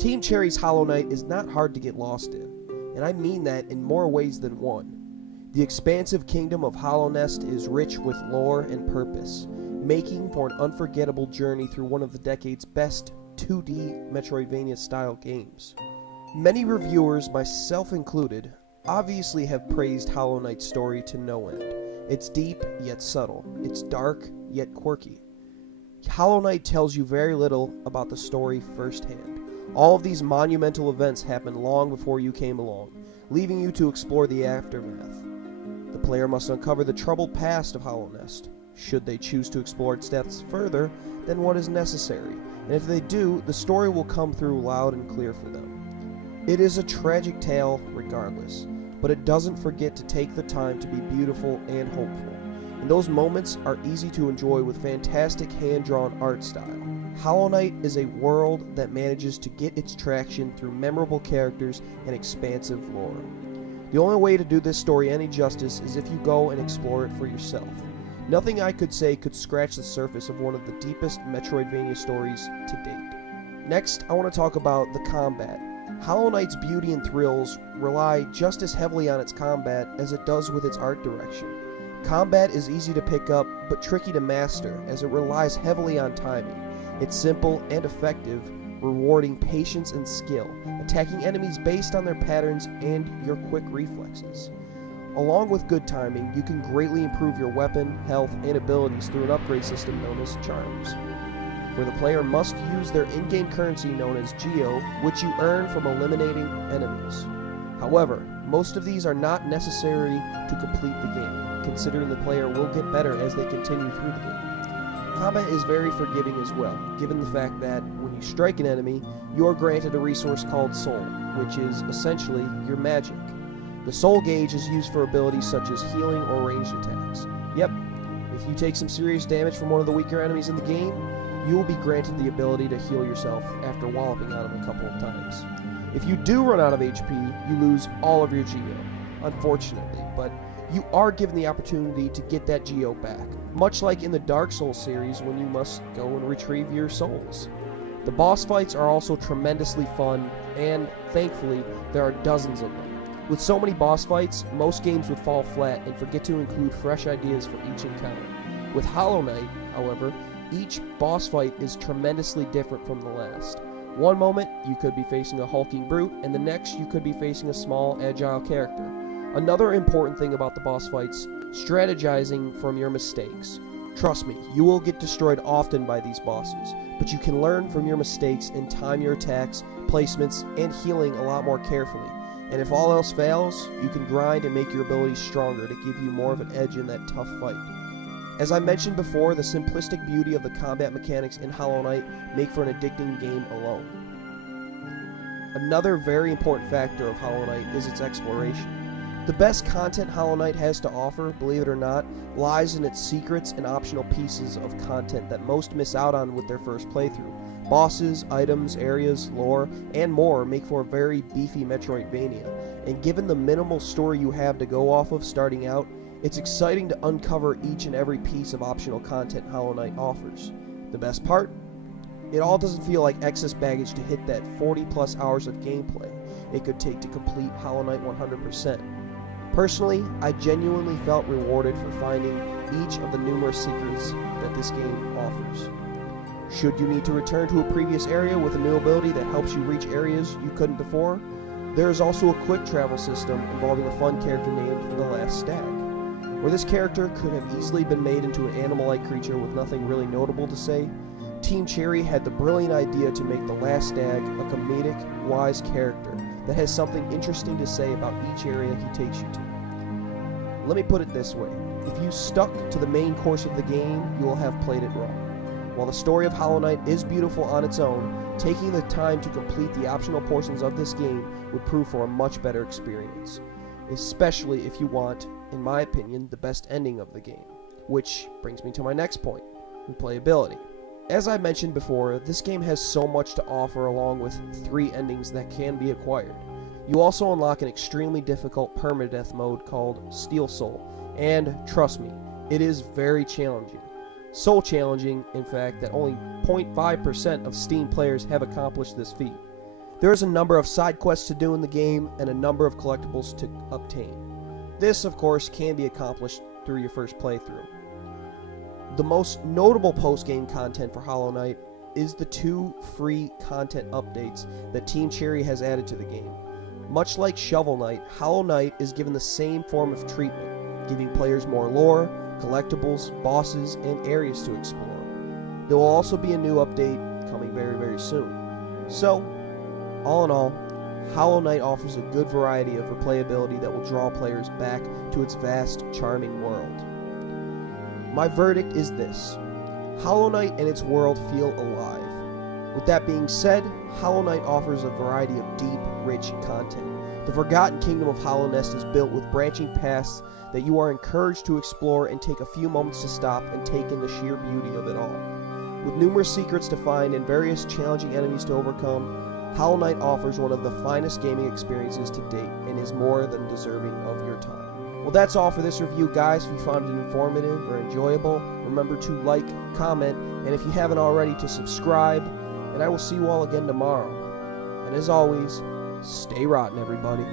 Team Cherry's Hollow Knight is not hard to get lost in, and I mean that in more ways than one. The expansive kingdom of Hollow Nest is rich with lore and purpose, making for an unforgettable journey through one of the decade's best 2D Metroidvania-style games. Many reviewers, myself included, obviously have praised Hollow Knight's story to no end. It's deep, yet subtle. It's dark, yet quirky. Hollow Knight tells you very little about the story firsthand. All of these monumental events happened long before you came along, leaving you to explore the aftermath. The player must uncover the troubled past of Hollow Nest. Should they choose to explore its depths further than what is necessary, and if they do, the story will come through loud and clear for them. It is a tragic tale regardless, but it doesn't forget to take the time to be beautiful and hopeful, and those moments are easy to enjoy with fantastic hand-drawn art style. Hollow Knight is a world that manages to get its traction through memorable characters and expansive lore. The only way to do this story any justice is if you go and explore it for yourself. Nothing I could say could scratch the surface of one of the deepest Metroidvania stories to date. Next, I want to talk about the combat. Hollow Knight's beauty and thrills rely just as heavily on its combat as it does with its art direction. Combat is easy to pick up, but tricky to master, as it relies heavily on timing. It's simple and effective, rewarding patience and skill, attacking enemies based on their patterns and your quick reflexes. Along with good timing, you can greatly improve your weapon, health, and abilities through an upgrade system known as Charms, where the player must use their in-game currency known as Geo, which you earn from eliminating enemies. However, most of these are not necessary to complete the game, considering the player will get better as they continue through the game. Combat is very forgiving as well, given the fact that when you strike an enemy, you are granted a resource called Soul, which is essentially your magic. The Soul gauge is used for abilities such as healing or ranged attacks. Yep, if you take some serious damage from one of the weaker enemies in the game, you will be granted the ability to heal yourself after walloping on him a couple of times. If you do run out of HP, you lose all of your Geo, unfortunately, but you are given the opportunity to get that Geo back, much like in the Dark Souls series when you must go and retrieve your souls. The boss fights are also tremendously fun, and thankfully, there are dozens of them. With so many boss fights, most games would fall flat and forget to include fresh ideas for each encounter. With Hollow Knight, however, each boss fight is tremendously different from the last. One moment, you could be facing a hulking brute, and the next, you could be facing a small, agile character. Another important thing about the boss fights, strategizing from your mistakes. Trust me, you will get destroyed often by these bosses, but you can learn from your mistakes and time your attacks, placements, and healing a lot more carefully. And if all else fails, you can grind and make your abilities stronger to give you more of an edge in that tough fight. As I mentioned before, the simplistic beauty of the combat mechanics in Hollow Knight make for an addicting game alone. Another very important factor of Hollow Knight is its exploration. The best content Hollow Knight has to offer, believe it or not, lies in its secrets and optional pieces of content that most miss out on with their first playthrough. Bosses, items, areas, lore, and more make for a very beefy Metroidvania, and given the minimal story you have to go off of starting out, it's exciting to uncover each and every piece of optional content Hollow Knight offers. The best part? It all doesn't feel like excess baggage to hit that 40 plus hours of gameplay it could take to complete Hollow Knight 100%. Personally, I genuinely felt rewarded for finding each of the numerous secrets that this game offers. Should you need to return to a previous area with a new ability that helps you reach areas you couldn't before, there is also a quick travel system involving a fun character named the Last Stag, where this character could have easily been made into an animal-like creature with nothing really notable to say, Team Cherry had the brilliant idea to make the last stag a comedic, wise character that has something interesting to say about each area he takes you to. Let me put it this way. If you stuck to the main course of the game, you will have played it wrong. While the story of Hollow Knight is beautiful on its own, taking the time to complete the optional portions of this game would prove for a much better experience, especially if you want, in my opinion, the best ending of the game. Which brings me to my next point, replayability. As I mentioned before, this game has so much to offer along with 3 endings that can be acquired. You also unlock an extremely difficult permadeath mode called Steel Soul, and trust me, it is very challenging. So challenging, in fact, that only 0.5% of Steam players have accomplished this feat. There is a number of side quests to do in the game, and a number of collectibles to obtain. This, of course, can be accomplished through your first playthrough. The most notable post-game content for Hollow Knight is the 2 free content updates that Team Cherry has added to the game. Much like Shovel Knight, Hollow Knight is given the same form of treatment, giving players more lore, collectibles, bosses, and areas to explore. There will also be a new update coming very, very soon. So, all in all, Hollow Knight offers a good variety of replayability that will draw players back to its vast, charming world. My verdict is this: Hollow Knight and its world feel alive. With that being said, Hollow Knight offers a variety of deep, rich content. The Forgotten Kingdom of Hallownest is built with branching paths that you are encouraged to explore and take a few moments to stop and take in the sheer beauty of it all. With numerous secrets to find and various challenging enemies to overcome, Hollow Knight offers one of the finest gaming experiences to date and is more than deserving of your time. Well, that's all for this review, guys. If you found it informative or enjoyable, remember to like, comment, and if you haven't already, to subscribe, and I will see you all again tomorrow. And as always, stay rotten, everybody.